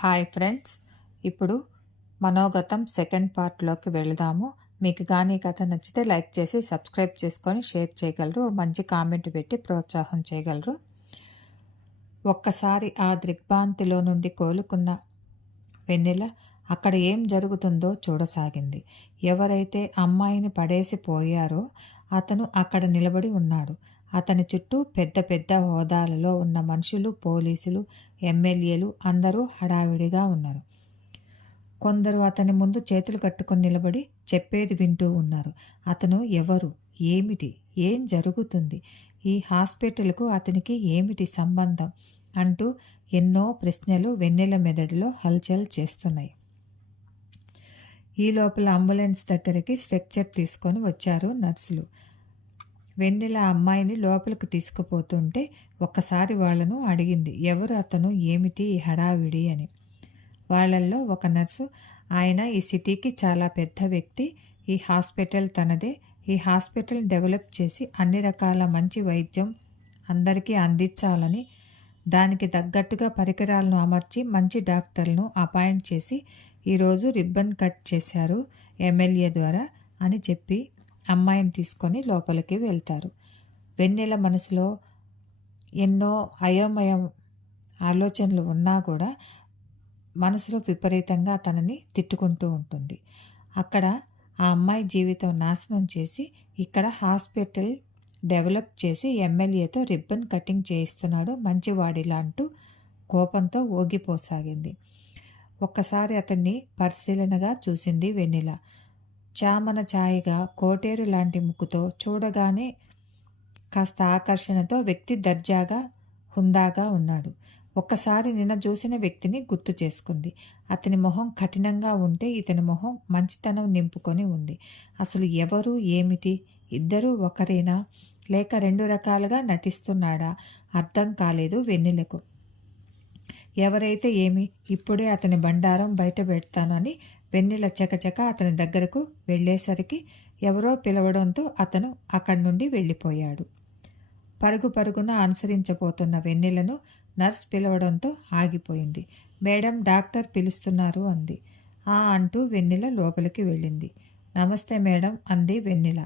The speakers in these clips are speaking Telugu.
Hi friends. ఇప్పుడు మనోగతం సెకండ్ పార్ట్లోకి వెళదాము. మీకు కానీ కథ నచ్చితే లైక్ చేసి సబ్స్క్రైబ్ చేసుకొని షేర్ చేయగలరు. మంచి కామెంట్ పెట్టి ప్రోత్సాహం చేయగలరు. ఒక్కసారి ఆ దృగ్భాంతిలో నుండి కోలుకున్న వెన్నెల అక్కడ ఏం జరుగుతుందో చూడసాగింది. ఎవరైతే అమ్మాయిని పడేసి పోయారో అతను అక్కడ నిలబడి ఉన్నాడు. అతని చుట్టూ పెద్ద పెద్ద హోదాలలో ఉన్న మనుషులు పోలీసులు ఎమ్మెల్యేలు అందరూ హడావిడిగా ఉన్నారు. కొందరు అతని ముందు చేతులు కట్టుకుని నిలబడి చెప్పేది వింటూ ఉన్నారు. అతను ఎవరు? ఏమిటి? ఏం జరుగుతుంది? ఈ హాస్పిటల్కు అతనికి ఏమిటి సంబంధం? అంటూ ఎన్నో ప్రశ్నలు వెన్నెల మెదడులో హల్చల్ చేస్తున్నాయి. ఈ లోపల అంబులెన్స్ దగ్గరికి స్ట్రక్చర్ తీసుకొని వచ్చారు నర్సులు. వెన్నెల అమ్మాయిని లోపలికి తీసుకుపోతుంటే ఒక్కసారి వాళ్ళను అడిగింది ఎవరు అతను? ఏమిటి ఈ హడావిడి? అని. వాళ్ళల్లో ఒక నర్సు ఆయన ఈ సిటీకి చాలా పెద్ద వ్యక్తి ఈ హాస్పిటల్ తనదే ఈ హాస్పిటల్ డెవలప్ చేసి అన్ని రకాల మంచి వైద్యం అందరికీ అందించాలని దానికి తగ్గట్టుగా పరికరాలను అమర్చి మంచి డాక్టర్లను అపాయింట్ చేసి ఈరోజు రిబ్బన్ కట్ చేశారు ఎమ్మెల్యే ద్వారా అని చెప్పి అమ్మాయిని తీసుకొని లోపలికి వెళ్తారు. వెన్నెల మనసులో ఎన్నో అయోమయం ఆలోచనలు ఉన్నా కూడా మనసులో విపరీతంగా తనని తిట్టుకుంటూ ఉంటుంది. అక్కడ ఆ అమ్మాయి జీవితం నాశనం చేసి ఇక్కడ హాస్పిటల్ డెవలప్ చేసి ఎమ్మెల్యేతో రిబ్బన్ కటింగ్ చేయిస్తున్నాడు మంచివాడిలా అంటూ కోపంతో ఓగిపోసాగింది ఒక్కసారి అతన్ని పరిశీలనగా చూసింది వెన్నెల. చామన ఛాయగా కోటేరు లాంటి ముక్కుతో చూడగానే కాస్త ఆకర్షణతో వ్యక్తి దర్జాగా హుందాగా ఉన్నాడు. ఒక్కసారి నిన్న చూసిన వ్యక్తిని గుర్తు చేసుకుంది. అతని మొహం కఠినంగా ఉంటే ఇతని మొహం మంచితనం నింపుకొని ఉంది. అసలు ఎవరు ఏమిటి? ఇద్దరూ ఒకరేనా? లేక రెండు రకాలుగా నటిస్తున్నాడా? అర్థం కాలేదు వెన్నెలకు. ఎవరైతే ఏమి ఇప్పుడే అతని బండారం బయట పెడతానని వెన్నెల చకచక అతని దగ్గరకు వెళ్ళేసరికి ఎవరో పిలవడంతో అతను అక్కడి నుండి వెళ్ళిపోయాడు. పరుగు పరుగున అనుసరించబోతున్న వెన్నెలను నర్స్ పిలవడంతో ఆగిపోయింది. మేడం డాక్టర్ పిలుస్తున్నారు అంది. ఆ అంటూ వెన్నెల లోపలికి వెళ్ళింది. నమస్తే మేడం అంది వెన్నెల.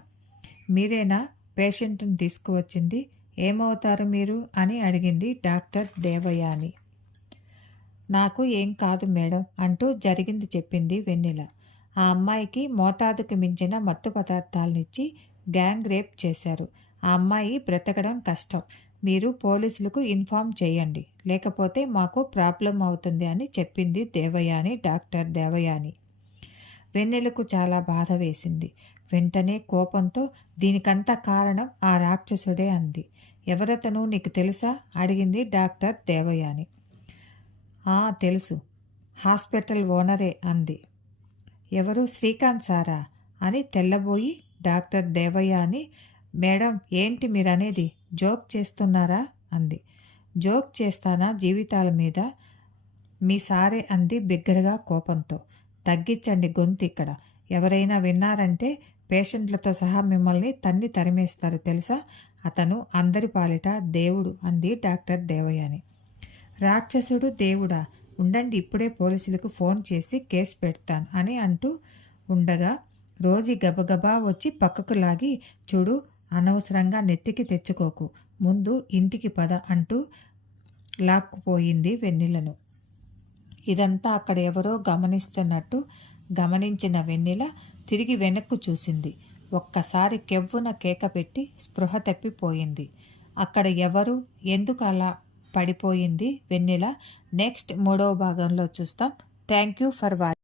మీరేనా? పేషెంట్ని తీసుకువచ్చింది. ఏమవుతారు మీరు? అని అడిగింది డాక్టర్ దేవయాని. నాకు ఏం కాదు మేడం అంటూ జరిగింది చెప్పింది వెన్నెల. ఆ అమ్మాయికి మోతాదుకు మించిన మత్తు పదార్థాలనిచ్చి గ్యాంగ్ రేప్ చేశారు. ఆ అమ్మాయి బ్రతకడం కష్టం. మీరు పోలీసులకు ఇన్ఫామ్ చేయండి. లేకపోతే మాకు ప్రాబ్లం అవుతుంది అని చెప్పింది దేవయాని డాక్టర్ దేవయాని. వెన్నెలకు చాలా బాధ వేసింది. వెంటనే కోపంతో దీనికంతా కారణం ఆ రాక్షసుడే అంది. ఎవరతను నీకు తెలుసా? అడిగింది డాక్టర్ దేవయాని. తెలుసు. హాస్పిటల్ ఓనరే అంది. ఎవరు? శ్రీకాంత్ సారా? అని తెల్లబోయి డాక్టర్ దేవయ్య అని మేడం ఏంటి మీరనేది? జోక్ చేస్తున్నారా? అంది. జోక్ చేస్తానా జీవితాల మీద? మీ సారే అంది బిగ్గరగా కోపంతో. తగ్గించండి గొంతు ఇక్కడ. ఎవరైనా విన్నారంటే పేషెంట్లతో సహా మిమ్మల్ని తన్ని తరిమేస్తారు తెలుసా? అతను అందరి పాలిట దేవుడు అంది డాక్టర్ దేవయ్యని రాక్షసుడు దేవుడా ఉండండి ఇప్పుడే పోలీసులకు ఫోన్ చేసి కేసు పెడతాను అని అంటూ ఉండగా రోజీ గబగబా వచ్చి పక్కకు లాగి చూడు అనవసరంగా నెత్తికి తెచ్చుకోకు ముందు ఇంటికి పద అంటూ లాక్కుపోయింది వెన్నెలను. ఇదంతా అక్కడ ఎవరో గమనిస్తున్నట్టు గమనించిన వెన్నెల తిరిగి వెనక్కు చూసింది. ఒక్కసారి కెవ్వున కేక పెట్టి స్పృహ తప్పిపోయింది. అక్కడ ఎవరు? ఎందుకు అలా పడిపోయింది వెన్నెల? నెక్స్ట్ మూడవ భాగంలో చూస్తాం. Thank you for watching